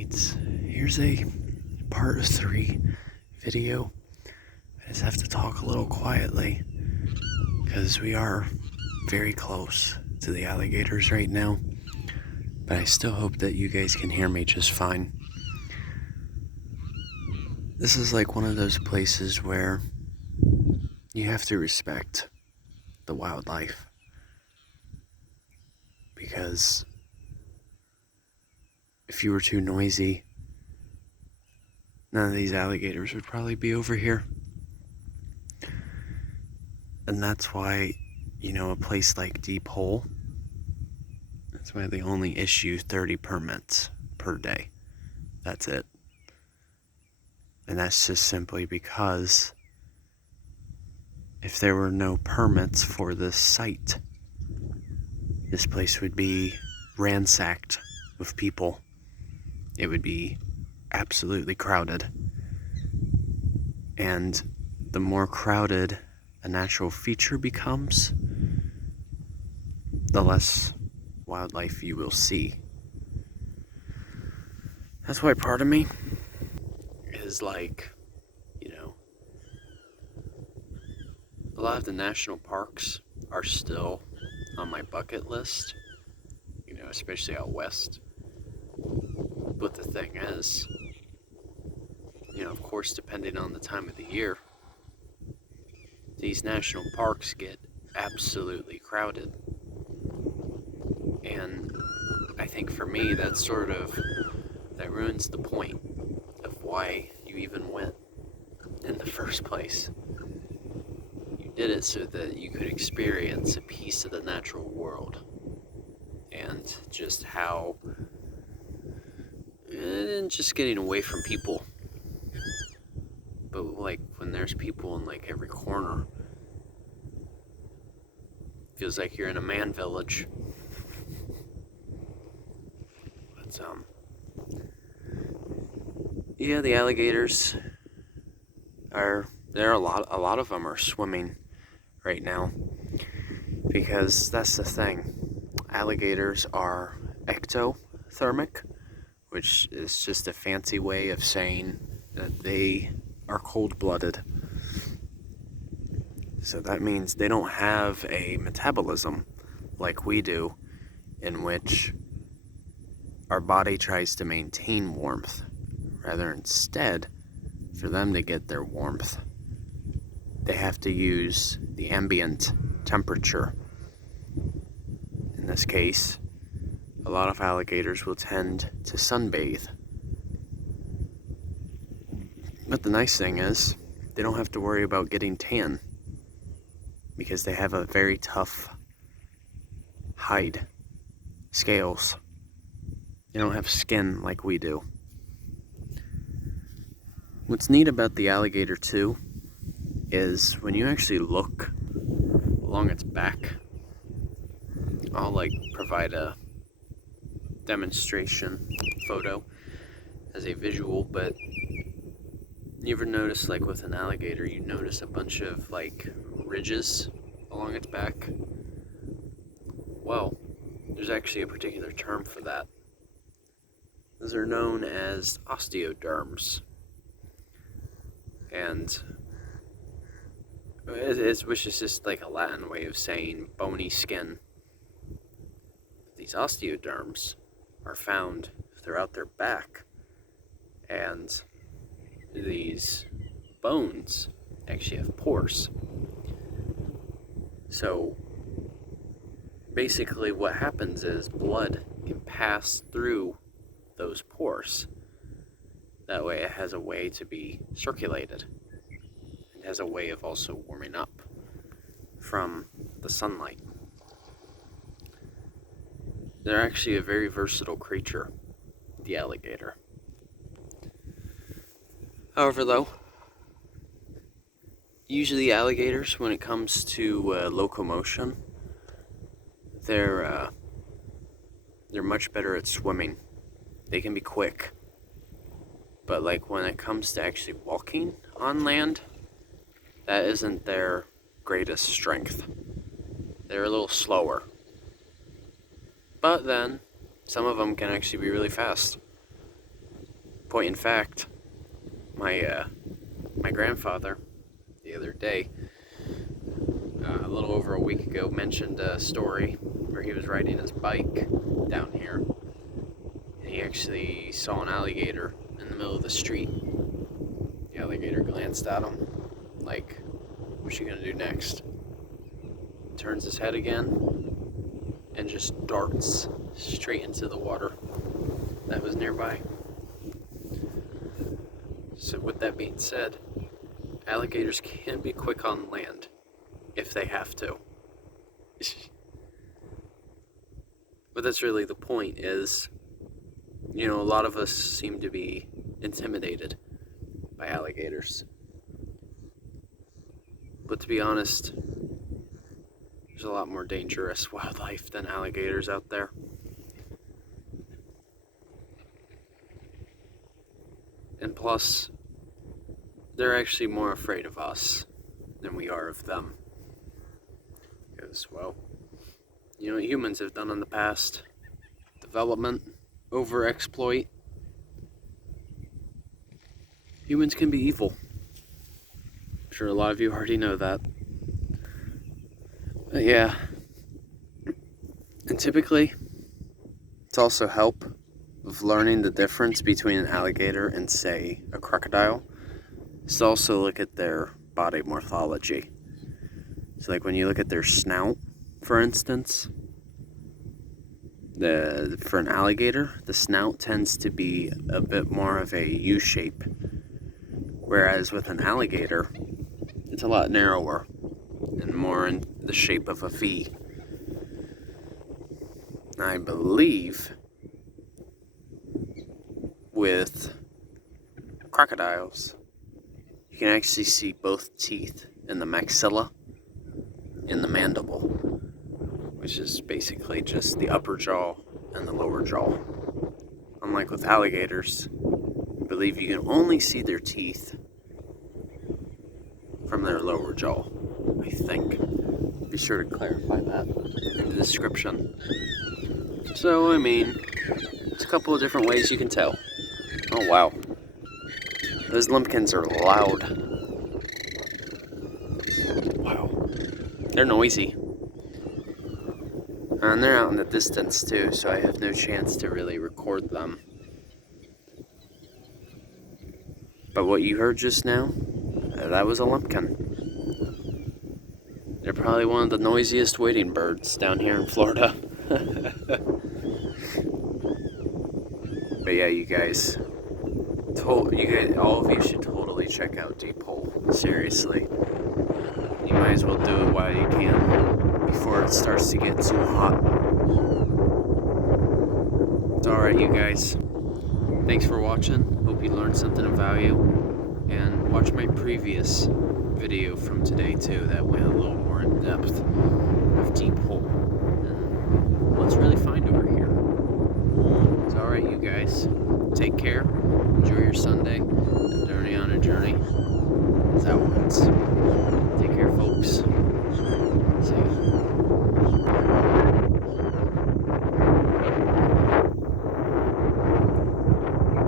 mates. Here's a part 3 video. I just have to talk a little quietly because we are very close to the alligators right now, but I still hope that you guys can hear me just fine. This is like one of those places where you have to respect the wildlife, because if you were too noisy, none of these alligators would probably be over here. And that's why, a place like Deep Hole, that's why they only issue 30 permits per day. That's it. And that's just simply because if there were no permits for this site, this place would be ransacked with people. It would be absolutely crowded. And the more crowded a natural feature becomes, the less wildlife you will see. That's why part of me is like, a lot of the national parks are still on my bucket list, especially out west. But the thing is, of course, depending on the time of the year, these national parks get absolutely crowded. And I think for me, that ruins the point of why you even went in the first place. You did it so that you could experience a piece of the natural world, and just just getting away from people. But like when there's people in like every corner, feels like you're in a man village. But yeah, the alligators are there. A lot of them are swimming right now, because that's the thing. Alligators are ectothermic, which is just a fancy way of saying that they are cold-blooded. So that means they don't have a metabolism like we do, in which our body tries to maintain warmth. Rather, instead, for them to get their warmth, they have to use the ambient temperature. In this case, a lot of alligators will tend to sunbathe. But the nice thing is, they don't have to worry about getting tan, because they have a very tough hide, scales. They don't have skin like we do. What's neat about the alligator too is when you actually look along its back, I'll provide a demonstration photo as a visual, but you ever notice with an alligator, you notice a bunch of ridges along its back? Well, there's actually a particular term for that. Those are known as osteoderms. And which is just a Latin way of saying bony skin. These osteoderms are found throughout their back, and these bones actually have pores. So basically what happens is blood can pass through those pores. That way it has a way to be circulated. It has a way of also warming up from the sunlight. They're actually a very versatile creature, the alligator. However, though, usually alligators, when it comes to locomotion, they're much better at swimming. They can be quick. But when it comes to actually walking on land, that isn't their greatest strength. They're a little slower. But then, some of them can actually be really fast. Point in fact, my grandfather the other day, a little over a week ago, mentioned a story where he was riding his bike down here, and he actually saw an alligator in the middle of the street. The alligator glanced at him like, "What's she gonna do next?" Turns his head again and just darts straight into the water that was nearby. So with that being said, alligators can be quick on land if they have to. But that's really the point is, a lot of us seem to be intimidated by alligators. But to be honest, there's a lot more dangerous wildlife than alligators out there. And plus, they're actually more afraid of us than we are of them. Because, well, what humans have done in the past: development, over-exploit. Humans can be evil. I'm sure a lot of you already know that. But yeah. And typically, it's also help of learning the difference between an alligator and, say, a crocodile. Is to also look at their body morphology. So like when you look at their snout, for instance, for an alligator, the snout tends to be a bit more of a U shape, whereas with an alligator, it's a lot narrower and more in the shape of a V. I believe with crocodiles, you can actually see both teeth in the maxilla, in the mandible, which is basically just the upper jaw and the lower jaw. Unlike with alligators, I believe you can only see their teeth from their lower jaw, I think. Be sure to clarify that in the description. So, there's a couple of different ways you can tell. Oh wow, those lumpkins are loud. Wow, they're noisy. And they're out in the distance too, so I have no chance to really record them. But what you heard just now, that was a lumpkin. They're probably one of the noisiest wading birds down here in Florida. But yeah, you guys, all of you should totally check out Deep Hole. Seriously. You might as well do it while you can, before it starts to get too hot. It's alright, you guys. Thanks for watching. Hope you learned something of value. And watch my previous video from today too, that went a little more in depth of Deep Hole and what's really find over here. It's alright, you guys. Take care. Enjoy your Sunday. And journey on a journey. As outwards. Take care, folks.